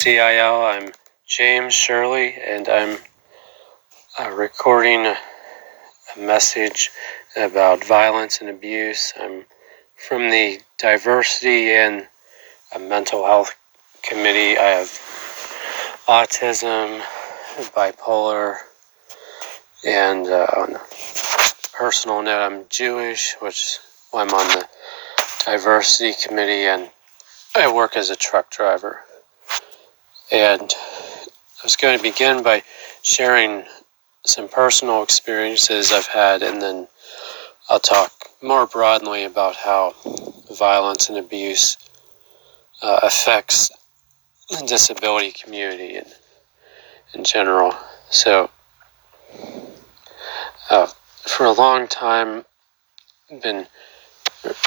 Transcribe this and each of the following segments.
NCIL. I'm James Shirley, and I'm recording a message about violence and abuse. I'm from the Diversity and Mental Health Committee. I have autism, bipolar, and on a personal note, I'm Jewish, which is why I'm on the Diversity Committee, and I work as a truck driver. And I was going to begin by sharing some personal experiences I've had, and then I'll talk more broadly about how violence and abuse affects the disability community in general. So, for a long time, I've been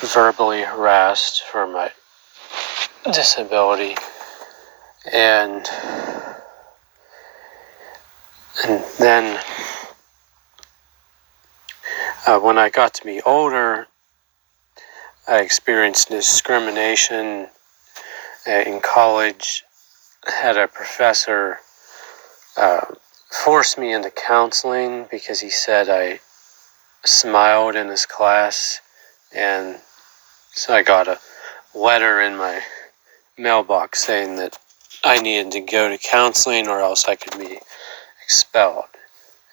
verbally harassed for my disability, and then when I got to be older, I experienced discrimination in college. I had a professor force me into counseling because he said I smiled in his class, and so I got a letter in my mailbox saying that I needed to go to counseling or else I could be expelled.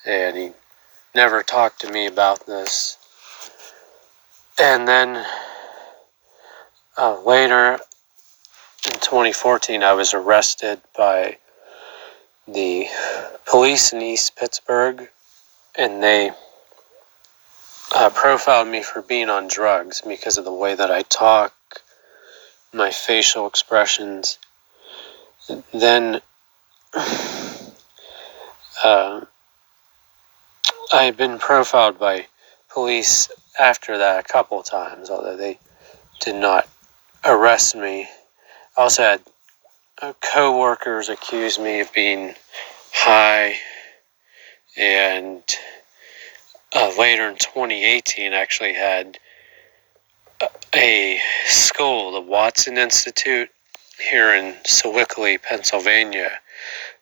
And he never talked to me about this. And then later in 2014, I was arrested by the police in East Pittsburgh, and they profiled me for being on drugs because of the way that I talk, my facial expressions. Then I had been profiled by police after that a couple times, although they did not arrest me. I also had co-workers accuse me of being high, and later in 2018 I actually had a school, the Watson Institute, here in Sewickley, Pennsylvania,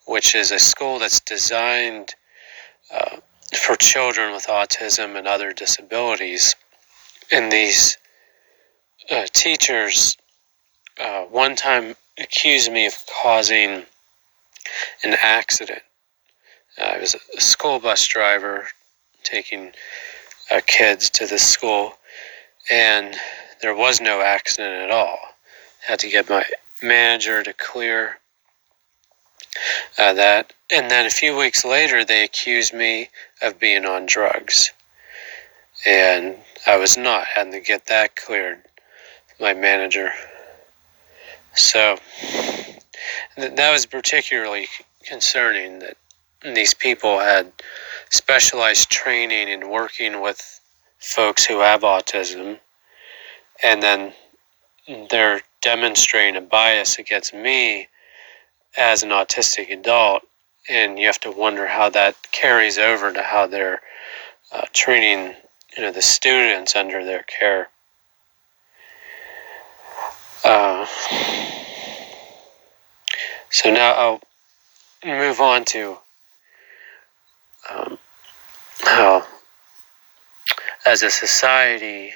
which is a school that's designed for children with autism and other disabilities. And these teachers one time accused me of causing an accident. I was a school bus driver taking kids to this school, and there was no accident at all. I had to get my manager to clear that. And then a few weeks later, they accused me of being on drugs. And I was not. I had to get that cleared, my manager. So that was particularly concerning, that these people had specialized training in working with folks who have autism, and then they're demonstrating a bias against me as an autistic adult, and you have to wonder how that carries over to how they're treating, the students under their care. So now I'll move on to how, as a society,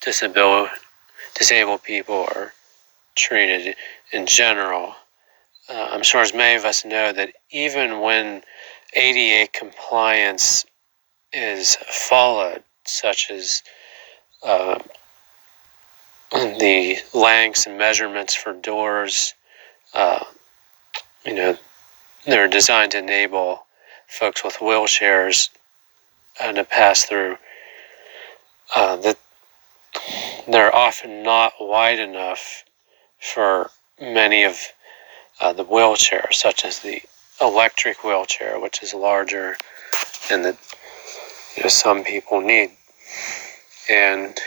disabled people are treated in general. I'm sure as many of us know that even when ADA compliance is followed, such as the lengths and measurements for doors, they're designed to enable folks with wheelchairs to pass through, that they're often not wide enough for many of the wheelchairs, such as the electric wheelchair, which is larger than that some people need. And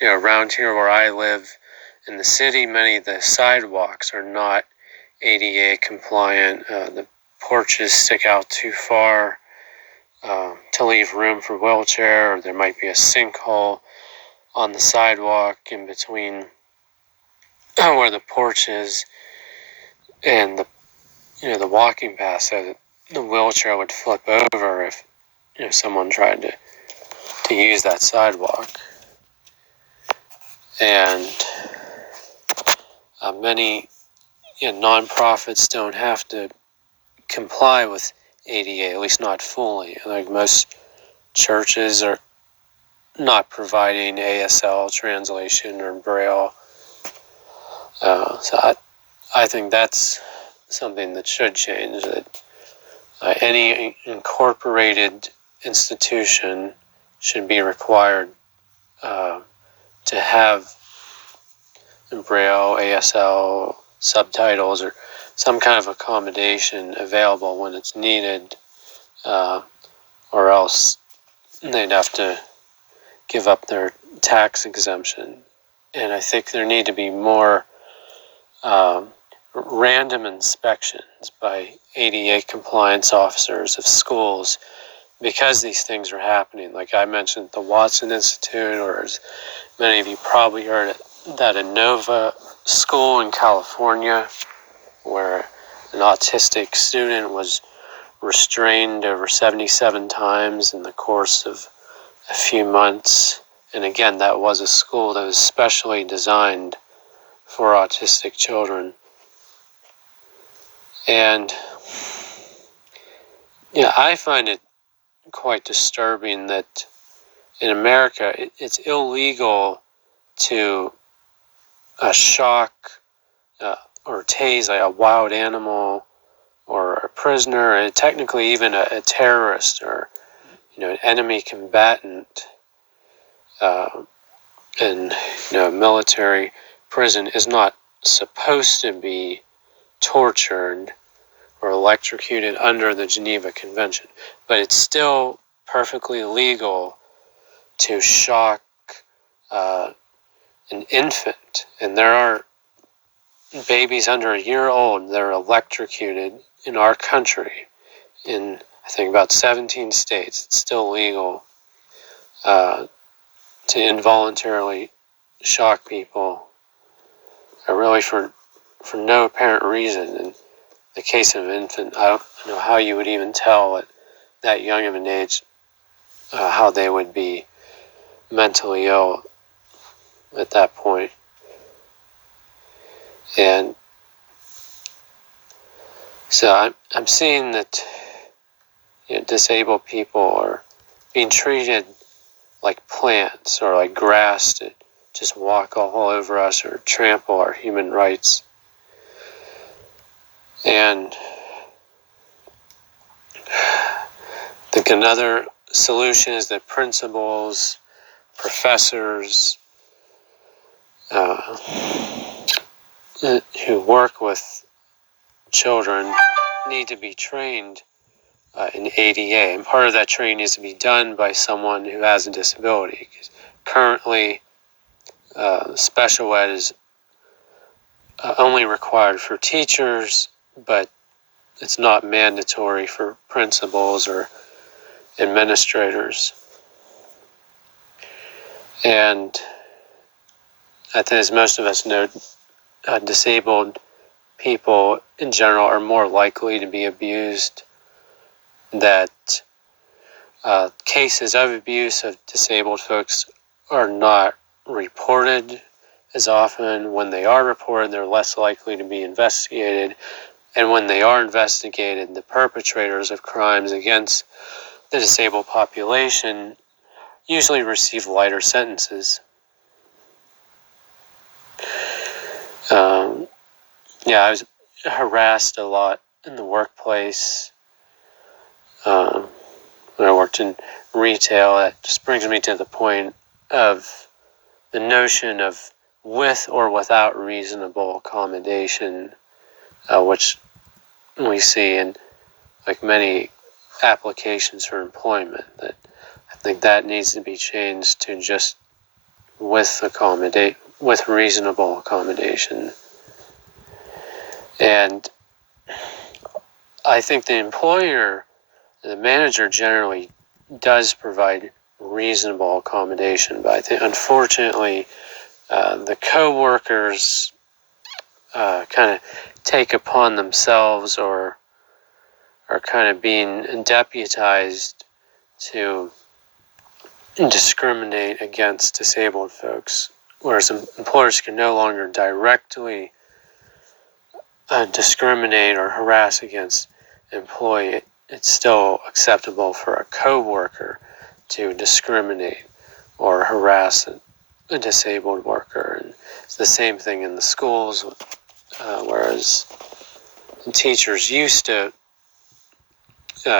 around here where I live in the city, many of the sidewalks are not ADA compliant. The porches stick out too far to leave room for wheelchair, or there might be a sinkhole on the sidewalk in between where the porch is and the walking path so that the wheelchair would flip over if someone tried to use that sidewalk. And many nonprofits don't have to comply with ADA, at least not fully. Like most churches are not providing ASL translation or Braille. So I think that's something that should change, that any incorporated institution should be required to have Braille, ASL, subtitles, or some kind of accommodation available when it's needed, or else they'd have to give up their tax exemption. And I think there need to be more random inspections by ADA compliance officers of schools, because these things are happening. Like I mentioned, the Watson Institute, or as many of you probably heard it, that Inova school in California, where an autistic student was restrained over 77 times in the course of a few months. And again, that was a school that was specially designed for autistic children. And I find it quite disturbing that in America it's illegal to shock or tase a wild animal or a prisoner, and technically even a terrorist or an enemy combatant in a military prison is not supposed to be tortured or electrocuted under the Geneva Convention, but it's still perfectly legal to shock an infant. And there are babies under a year old that are electrocuted in our country, in I think about 17 states. It's still legal to involuntarily shock people, really for no apparent reason. In the case of an infant, I don't know how you would even tell at that young of an age how they would be mentally ill at that point. And so I'm seeing that disabled people are being treated like plants or like grass to just walk all over us or trample our human rights. And I think another solution is that principals, professors who work with children need to be trained in ADA, and part of that training needs to be done by someone who has a disability. Because currently, special ed is only required for teachers, but it's not mandatory for principals or administrators. And I think, as most of us know, disabled people in general are more likely to be abused, that cases of abuse of disabled folks are not reported as often. When they are reported, they're less likely to be investigated. And when they are investigated, the perpetrators of crimes against the disabled population usually receive lighter sentences. I was harassed a lot in the workplace. When I worked in retail, that just brings me to the point of the notion of with or without reasonable accommodation, which we see in like many applications for employment. That I think that needs to be changed to just with reasonable accommodation. And I think the employer, the manager generally does provide reasonable accommodation, but I think unfortunately the co-workers kind of take upon themselves or are kind of being deputized to discriminate against disabled folks, whereas employers can no longer directly discriminate or harass against an employee. It's still acceptable for a coworker to discriminate or harass a disabled worker. And it's the same thing in the schools, whereas teachers used to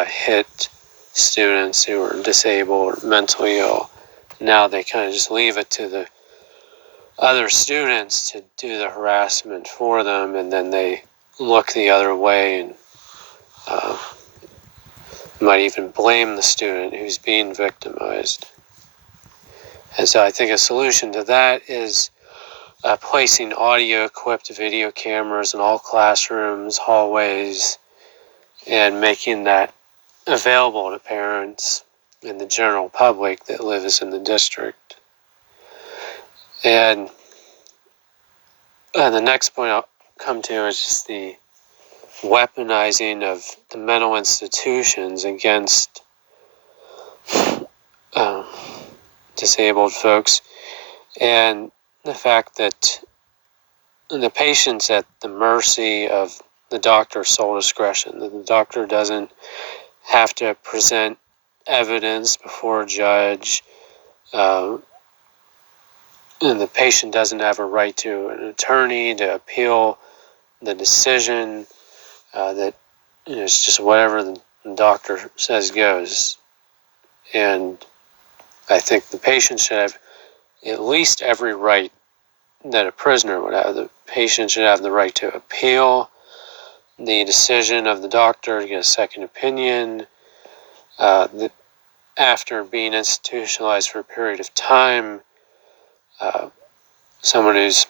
hit students who are disabled or mentally ill. Now they kind of just leave it to the other students to do the harassment for them, and then they look the other way and might even blame the student who's being victimized. And so I think a solution to that is placing audio-equipped video cameras in all classrooms, hallways, and making that available to parents and the general public that lives in the district. And the next point I'll come to is just the weaponizing of the mental institutions against disabled folks, and the fact that the patient's at the mercy of the doctor's sole discretion, that the doctor doesn't have to present evidence before a judge, and the patient doesn't have a right to an attorney to appeal the decision, that it's just whatever the doctor says goes. And I think the patient should have at least every right that a prisoner would have. The patient should have the right to appeal the decision of the doctor, to get a second opinion. After being institutionalized for a period of time, someone who's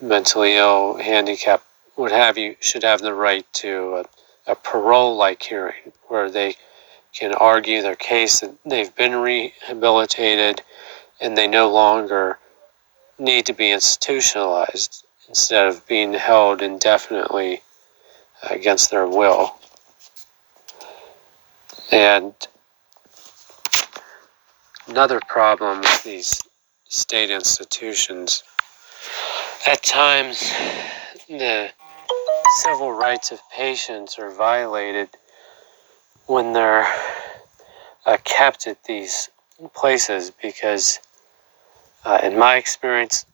mentally ill, handicapped, what have you, should have the right to a parole-like hearing where they can argue their case that they've been rehabilitated and they no longer need to be institutionalized instead of being held indefinitely against their will. And another problem with these state institutions, at times the civil rights of patients are violated when they're kept at these places because, in my experience,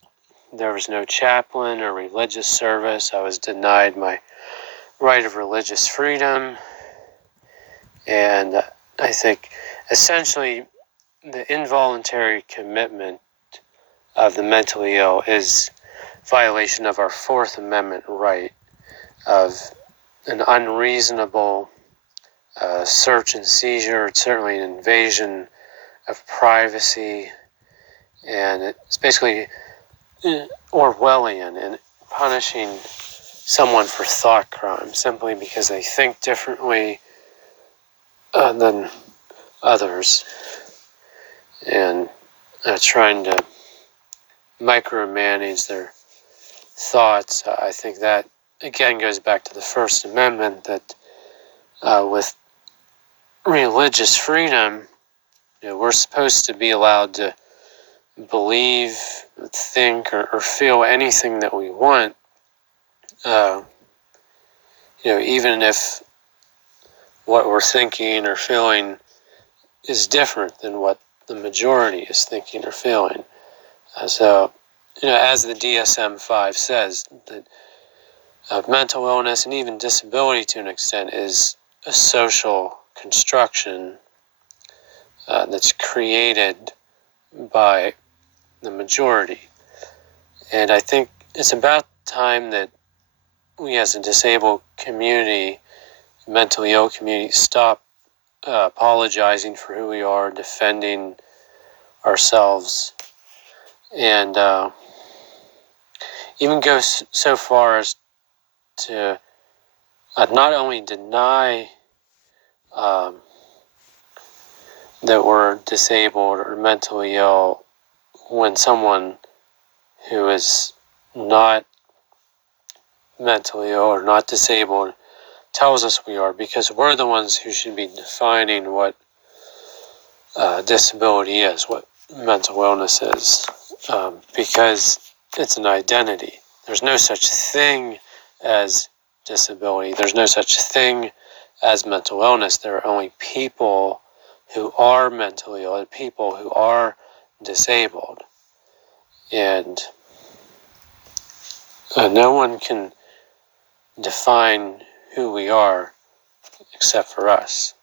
there was no chaplain or religious service. I was denied my right of religious freedom. And I think essentially the involuntary commitment of the mentally ill is violation of our Fourth Amendment right of an unreasonable search and seizure. It's certainly an invasion of privacy, and it's basically Orwellian in punishing someone for thought crime simply because they think differently than others, and trying to micromanage their thoughts. I think that again goes back to the First Amendment, that with religious freedom, we're supposed to be allowed to believe, think, or feel anything that we want, even if what we're thinking or feeling is different than what the majority is thinking or feeling. So, as the DSM-5 says, that mental illness and even disability to an extent is a social construction that's created by the majority. And I think it's about time that we as a disabled community, mentally ill community, stop apologizing for who we are, defending ourselves, and even go so far as to not only deny that we're disabled or mentally ill when someone who is not mentally ill or not disabled tells us we are, because we're the ones who should be defining what disability is, what mental illness is, because it's an identity. There's no such thing as disability. There's no such thing as mental illness. There are only people who are mentally ill and people who are disabled. And no one can define who we are except for us.